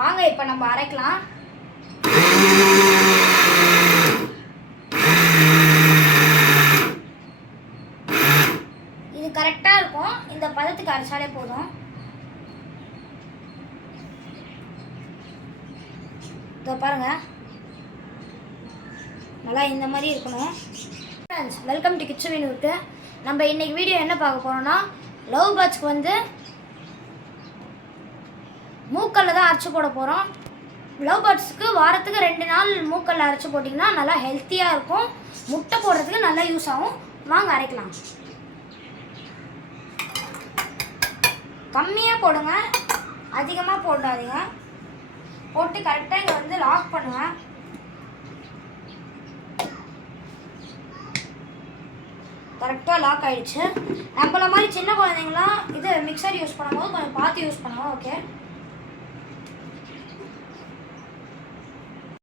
வாங்க இப்போ நம்ம அரைக்கலாம். இது கரெக்டாக இருக்கும். இந்த பதத்துக்கு அரைச்சாலே போதும். இதோ பாருங்க, நல்லா இந்த மாதிரி இருக்கணும். ஃப்ரெண்ட்ஸ், வெல்கம் டு கிச்சன் வினூக்கு. நம்ம இன்னைக்கு வீடியோ என்ன பார்க்க போறோம்னா, லவ் பேர்ட்ஸ்க்கு வந்து மூக்கல்ல தான் அரைச்சி போட போகிறோம். லவ் பேர்ட்ஸ்க்கு வாரத்துக்கு 2 நாள் மூக்கல்ல அரைச்சி போட்டிங்கன்னா நல்லா ஹெல்த்தியாக இருக்கும். முட்டை போடுறதுக்கு நல்லா யூஸ் ஆகும். வாங்க அரைக்கலாம். கம்மியாக போடுங்க, அதிகமாக போடாதீங்க. போட்டு கரெக்டாக இங்கே வந்து லாக் பண்ணுங்க. கரெக்டாக லாக் ஆகிடுச்சு. நம்மள மாதிரி சின்ன குழந்தைங்களாம் இது மிக்சர் யூஸ் பண்ணும்போது கொஞ்சம் பார்த்து யூஸ் பண்ணுவோம். ஓகே,